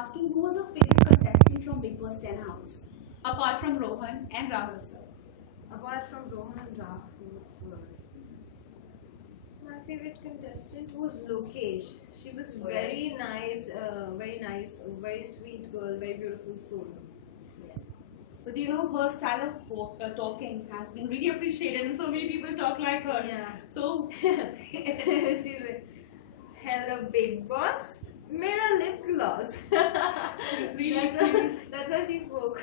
asking who was your favorite contestant from Big Boss 10 house? Apart from Rohan and Rahul sir. Apart from Rohan and Rahul, sir, my favorite contestant was Lokesh. She was very nice, very sweet girl, very beautiful soul. So do you know her style of talking has been really appreciated and so many people talk like her. Yeah. So She's like, hello, Big Boss. Mera lip gloss. it's really That's how she spoke.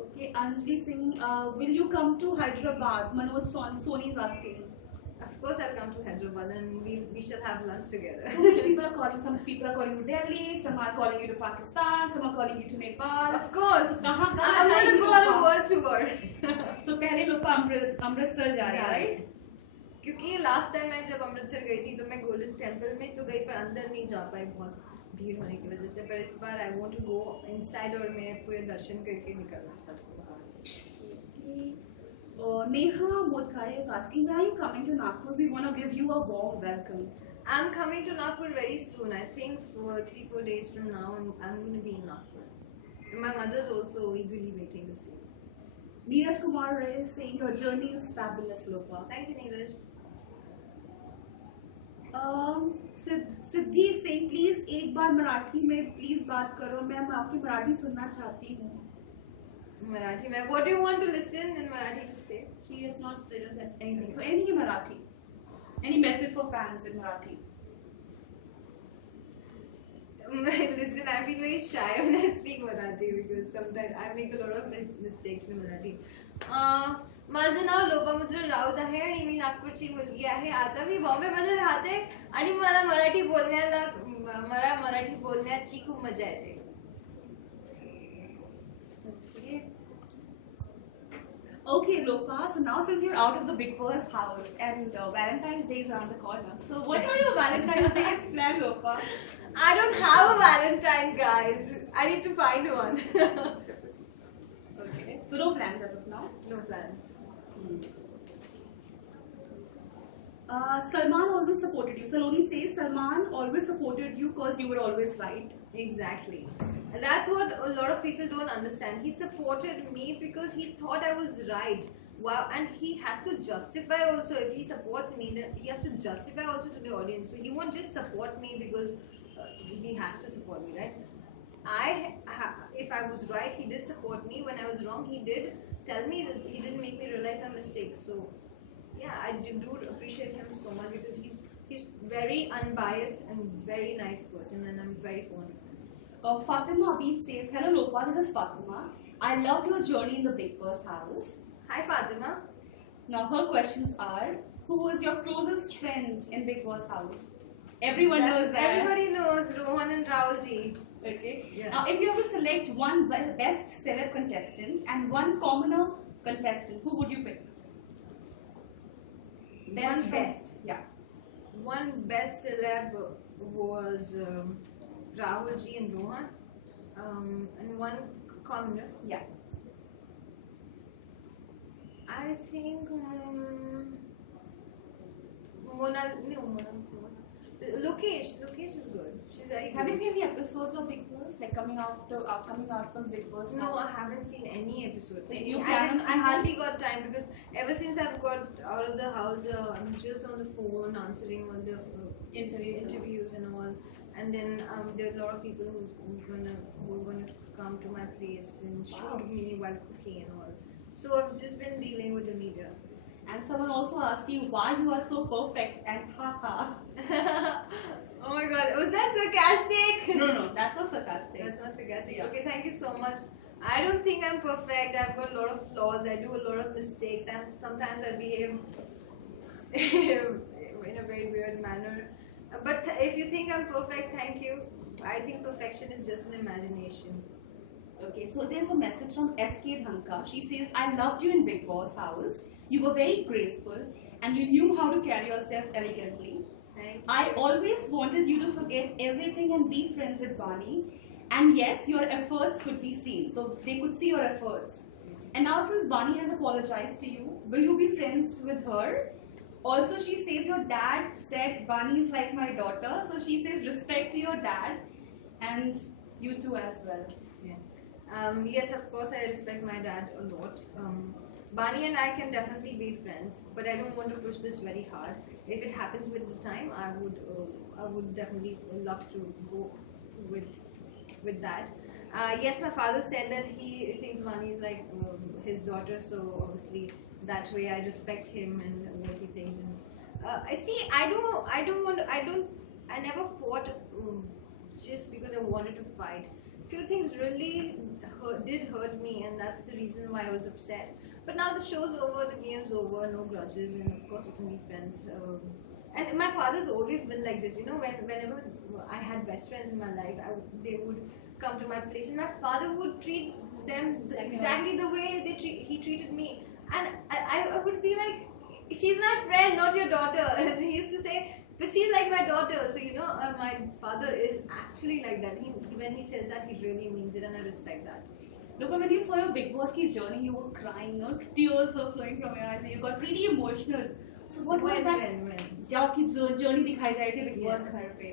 Okay, Anjali Singh, will you come to Hyderabad? Manoj Soni is asking. Of course, I'll come to Hyderabad and we shall have lunch together. So many people are calling. Some people are calling you Delhi. Some are calling you to Pakistan. Some are calling you to Nepal. Of course. कहाँ I'm going to go on a world tour. So पहले लोग अमृतसर जा रहे हैं, right? क्योंकि last time मैं जब अमृतसर गई थी तो मैं गोल्डन टेम्पल में तो गई पर अंदर नहीं जा पाई बहुत भीड़ होने की वजह से पर इस बार I want to go inside और मैं पूरे दर्शन करके निकलना चाहती हूँ बाहर. Neha Modkare is asking, when are you coming to Nagpur? We want to give you a warm welcome. I'm coming to Nagpur very soon. I think for 3-4 days from now I'm going to be in Nagpur. And my mother's also eagerly waiting to see me. Neeraj Kumar Ray is saying your journey is fabulous, Lopa. Thank you, Neeraj. Siddhi Singh please एक बार मराठी में please बात करो मैं आपकी मराठी सुनना चाहती हूँ. Marathi, what do you want to listen in Marathi to say? She has not said anything. So anything in Marathi. Any message for fans in Marathi? Listen, I feel very shy when I speak Marathi because sometimes I make a lot of mistakes in Marathi. माझं नाव लोपामुद्रा राऊत आहे आणि मी नागपूरची मुलगी आहे. आता मी बॉम्बेमध्ये राहते आणि मला मराठी बोलण्याची खूप मजा येते. Okay, Lopa. So now since you're out of the Big Boss house and Valentine's Day is around the corner, so what are your Valentine's Days plan, Lopa? I don't have a Valentine, guys. I need to find one. Okay. So no plans as of now? No plans. Salman always supported you. Saloni says Salman always supported you because you were always right. Exactly. And that's what a lot of people don't understand. He supported me because he thought I was right. Wow, and he has to justify also. If he supports me, then he has to justify also to the audience. So he won't just support me because he has to support me, right? If I was right, he did support me. When I was wrong, he did tell me that he didn't make me realize my mistakes. So yeah, I do appreciate him so much because he's very unbiased and very nice person, and I'm very fond of him. Fatima Abid says, hello Lopa, this is Fatima. I love your journey in the Big Boss house. Hi Fatima. Now her questions are, who was your closest friend in Big Boss house? Everyone knows that. Everybody knows Rohan and Rahul ji. Okay. Yeah. Now if you have to select one best celeb contestant and one commoner contestant, who would you pick? Best. Yeah. One best celeb was Rahul ji and Rohan, and one commoner. Yeah. I think Lokesh is good. She's very good. Have you seen the episodes of Big Boss, like coming out from Big Boss? No, house? I haven't seen any episode. I hardly got time because ever since I've got out of the house, I'm just on the phone answering all the interviews and all. And then there are a lot of people who are gonna come to my place and shoot me while cooking and all. So I've just been dealing with the media. And someone also asked you why you are so perfect and haha. Oh my god, was that sarcastic? No, that's not sarcastic. That's not sarcastic. Yeah. Okay, thank you so much. I don't think I'm perfect. I've got a lot of flaws. I do a lot of mistakes, and sometimes I behave in a very weird manner. But if you think I'm perfect, thank you. I think perfection is just an imagination. Okay, so there's a message from SK Dhanka. She says, I loved you in Big Boss house. You were very graceful and you knew how to carry yourself elegantly. I always wanted you to forget everything and be friends with Bani. And yes, your efforts could be seen. So they could see your efforts. And now since Bani has apologized to you, will you be friends with her? Also, she says your dad said Bani is like my daughter. So she says respect to your dad and you too as well. Yeah. Yes, of course, I respect my dad a lot. Bani and I can definitely be friends, but I don't want to push this very hard. If it happens with the time, I would definitely love to go with that. Yes, my father said that he thinks Bani is like his daughter, so obviously that way I respect him and what he thinks. And I see, I never fought just because I wanted to fight. Few things really did hurt me, and that's the reason why I was upset. But now the show's over, the game's over, no grudges, and of course you can be friends. And my father's always been like this, you know. Whenever I had best friends in my life, they would come to my place, and my father would treat them exactly the way he treated me. And I would be like, she's my friend, not your daughter. And he used to say, but she's like my daughter. So you know, my father is actually like that. When he says that, he really means it, and I respect that. Look, when you saw your Big Boss ki journey, you were crying, no? Tears were flowing from your eyes, and you got pretty emotional. So what was that? When? जब आपकी journey दिखाई जाए थी Big Boss Yeah. घर पे,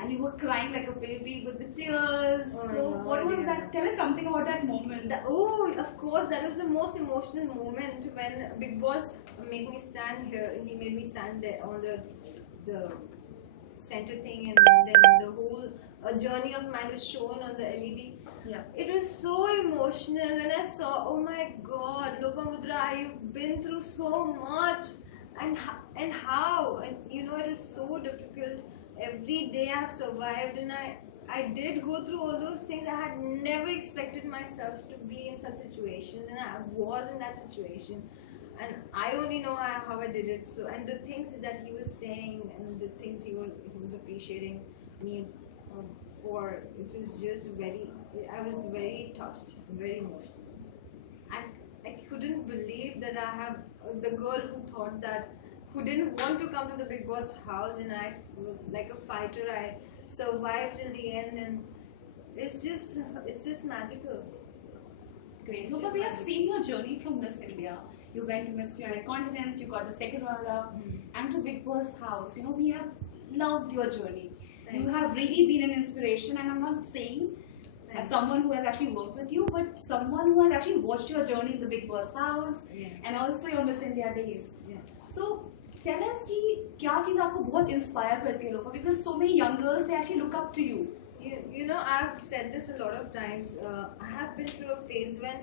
and you were crying like a baby with the tears. Oh So my what God, was yeah. that? Tell us something about that moment. Of course, that was the most emotional moment when Big Boss made me stand here. He made me stand there on the center thing, and then the whole journey of mine was shown on the LED. Yeah. It was so emotional when I saw, oh my God, Lopamudra, you've been through so much, and how, and you know, it is so difficult. Every day I've survived, and I did go through all those things. I had never expected myself to be in such situations, and I was in that situation, and I only know how I did it. So, and the things that he was saying, and the things he was appreciating me for, it was just I was very touched, very emotional. I couldn't believe that I have the girl who didn't want to come to the Big Boss house, and I, like a fighter, I survived till the end, and it's just magical. Great. It's So, just we have magical. seen your journey from Miss India. You went to Miss United Continents, you got the second runner-up, and to Big Boss house. You know, we have loved your journey. You Thanks. have really been an inspiration, and I'm not saying as Thanks. someone who has actually worked with you, but someone who has actually watched your journey in the Big Boss house Yeah. and also your Miss India days. Yeah. So tell us कि क्या चीज़ आपको बहुत inspire करती है लोगों, because so many young girls they actually look up to you. You know, I've said this a lot of times. I have been through a phase when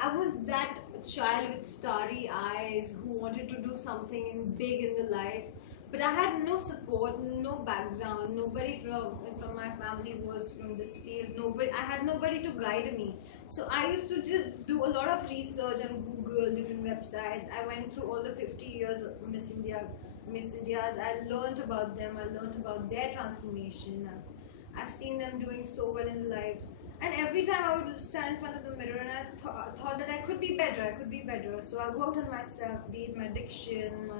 I was that child with starry eyes who wanted to do something big in the life, but I had no support, no background. Nobody from my family was from this field. I had nobody to guide me. So I used to just do a lot of research on Google, different websites. I went through all the 50 years of Miss Indias. I learned about them. I learned about their transformation. I've seen them doing so well in their lives. And every time I would stand in front of the mirror, and I thought that I could be better. So I worked on myself, be it my diction,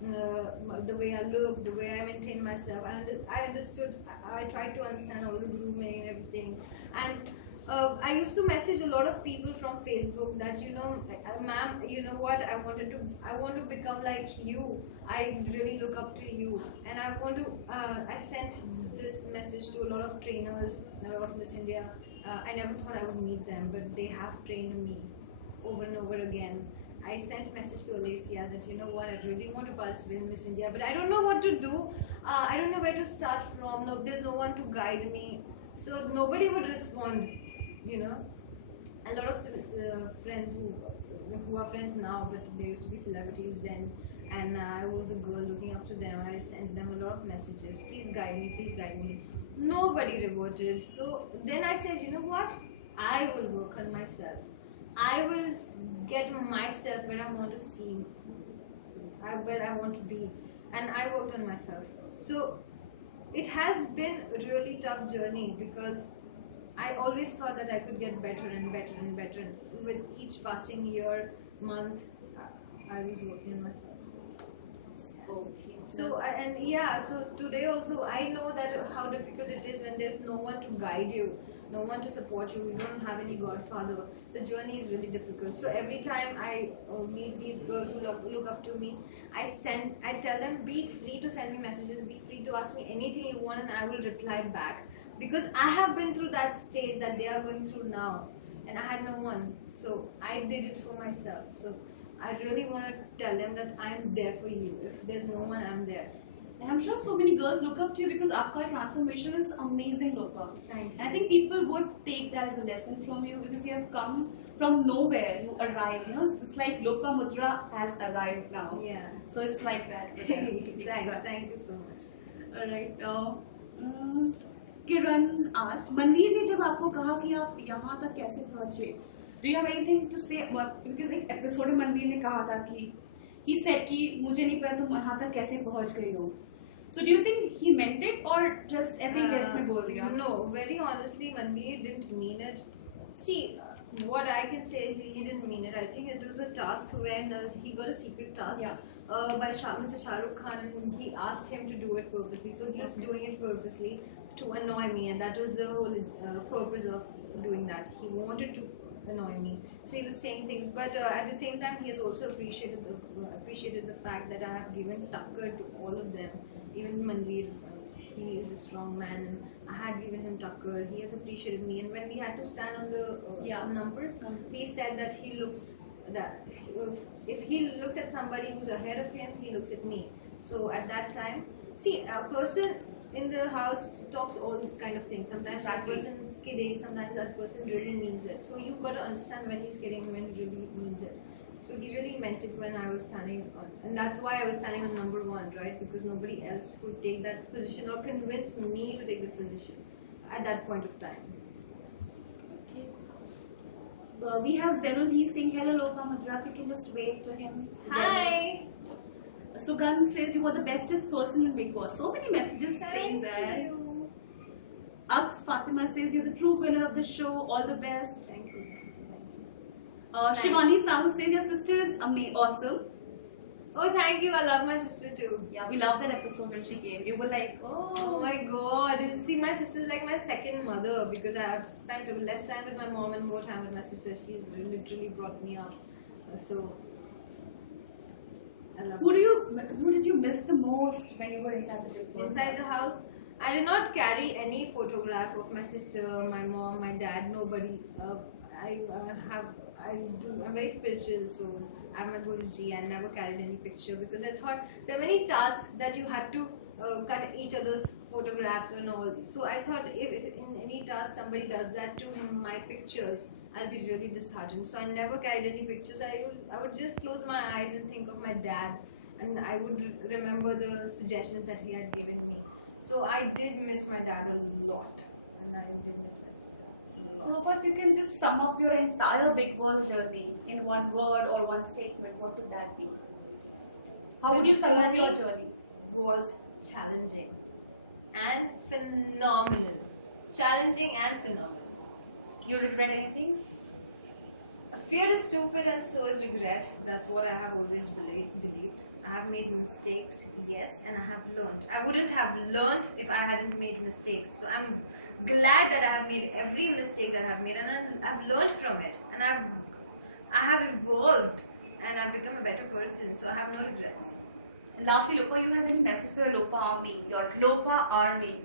the way I look, the way I maintain myself. I understood, I tried to understand all the grooming and everything. And I used to message a lot of people from Facebook that, you know, ma'am, you know what, I want to become like you. I really look up to you, and I sent this message to a lot of trainers of Miss India. I never thought I would meet them, but they have trained me over and over again. I sent a message to Alicia that, you know what, I really want to participate in Miss India, but I don't know what to do. I don't know where to start from. No, there's no one to guide me. So nobody would respond, you know. A lot of friends who are friends now, but they used to be celebrities then, and I was a girl looking up to them. I sent them a lot of messages. Please guide me. Please guide me. Nobody reverted. So then I said, you know what? I will work on myself. I will get myself where I want to see, where I want to be, and I worked on myself. So it has been a really tough journey because I always thought that I could get better and better and better. With each passing year, month, I was working on myself. Okay. So so today also I know that how difficult it is when there's no one to guide you. no one to support you, you don't have any godfather, the journey is really difficult. So every time I meet these girls who look up to me, I tell them, be free to send me messages, be free to ask me anything you want, and I will reply back. Because I have been through that stage that they are going through now, and I had no one. So I did it for myself. So I really want to tell them that I am there for you. If there's no one, I'm there. And I'm sure so many girls look up to you because आपका transformation is amazing, Lopa. Thank you. And I think people would take that as a lesson from you because you have come from nowhere. You arrived. You know, it's like Lopa Mudra has arrived now. Yeah. So it's like that. with them. Thanks. So, Thank you so much. alright. Kiran asked, Manveer ने जब आपको कहा कि आप यहाँ तक कैसे पहुँचे? Do you have anything to say? Because एक episode में मनवीर ने कहा था कि he said कि मुझे नहीं पता तुम यहाँ तक कैसे पहुँच गई हो. So do you think he meant it or just ऐसे ही jest में बोल दिया? No, very honestly, Manveer didn't mean it. See, what I can say, he didn't mean it. I think it was a task when he got a secret task Yeah. by Mr. Shah Rukh Khan, and he asked him to do it purposely. So he was doing it purposely to annoy me, and that was the whole purpose of doing that. He wanted to annoy me. So he was saying things, but at the same time, he has also appreciated the fact that I have given Takkar to all of them. Even Manveer, he is a strong man, and I had given him Takkar. He has appreciated me, and when we had to stand on the numbers, he said that he looks that if he looks at somebody who's ahead of him, he looks at me. So at that time, see, a person in the house talks all kind of things. Sometimes that person is kidding, sometimes that person really means it. So you've got to understand when he's kidding and when he really means it. So he really meant it when I was standing on, and that's why I was standing on number one, right? Because nobody else could take that position or convince me to take the position at that point of time. Okay. We have Zenul. He's saying hello, Lopa Mudra. If you can just wave to him. Hi. Sugan says you were the bestest person in Big Boss. So many messages saying that. Aks Fatima says you're the true winner of the show. All the best. Thank you. Shivani Sahu says your sister is awesome. Oh, thank you. I love my sister too. Yeah, we love that episode when she came. You were like, Oh oh. my god. See, my sister's like my second mother because I have spent less time with my mom and more time with my sister. She's literally brought me up. So, I love her. Who did you miss the most when you were inside the Big Boss? Inside the house, I did not carry any photograph of my sister, my mom, my dad, nobody. I'm very spiritual, so I'm a Guruji. I never carried any picture because I thought there are many tasks that you had to cut each other's photographs and all. So I thought if in any task somebody does that to my pictures, I'll be really disheartened. So I never carried any pictures. I would just close my eyes and think of my dad, and I would remember the suggestions that he had given me. So I did miss my dad a lot, and I did miss my sister. So, if you can just sum up your entire Big Boss journey in one word or one statement, what would that be? How would you sum up your journey? Was challenging and phenomenal. Challenging and phenomenal. You regret anything? Fear is stupid and so is regret. That's what I have always believed. I have made mistakes, yes, and I have learned. I wouldn't have learned if I hadn't made mistakes. So I'm glad that I have made every mistake that I've made, and I've learned from it, and I have evolved, and I've become a better person. So I have no regrets. And lastly, Lopa, you have any message for a Lopa army? Your Lopa army.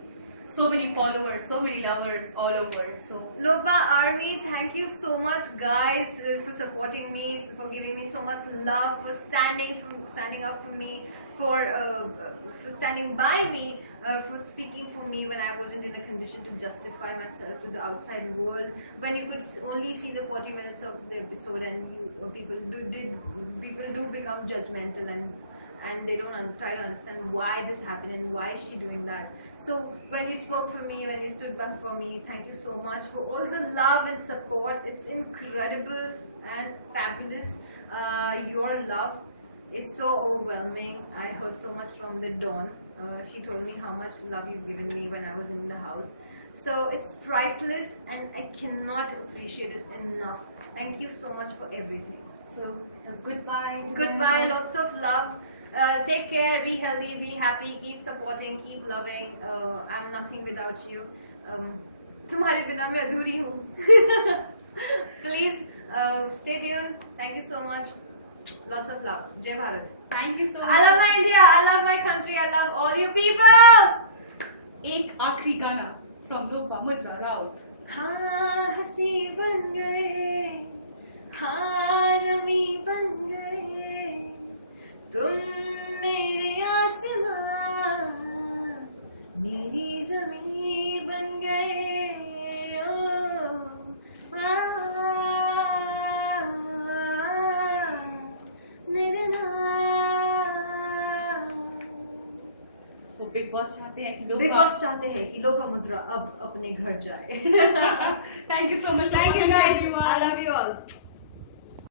So many followers, so many lovers all over. So Lopa Army, thank you so much, guys, for supporting me, for giving me so much love, for standing up for me, for standing by me, for speaking for me when I wasn't in a condition to justify myself to the outside world. When you could only see the 40 minutes of the episode, and people do become judgmental, and they don't try to understand why this happened and why is she doing that. So when you spoke for me, when you stood up for me, thank you so much for all the love and support. It's incredible and fabulous. Your love is so overwhelming. I heard so much from the Dawn. She told me how much love you've given me when I was in the house. So it's priceless, and I cannot appreciate it enough. Thank you so much for everything. So goodbye. Goodbye, lots of love. Take care, be healthy, be happy, keep supporting, keep loving. I'm nothing without you. तुम्हारे बिना मैं अधूरी हूँ. Please stay tuned. Thank you so much. Lots of love. Jai Bharat. Thank you so I much. love my India. I love my country. I love all you people. एक आखिरी गाना from Lopamudra Raut. हाँ हंसी बन गए, हाँ नमी बन गए, तुम मेरे आसमां, मेरी ज़मीं बन गए. ओ मेरे So Big Boss चाहते हैं कि लोग बिग बॉस चाहते हैं कि लोपामुद्रा अब अपने घर जाए. Thank you so much. Thank you Lopa. guys. everyone. I love you all.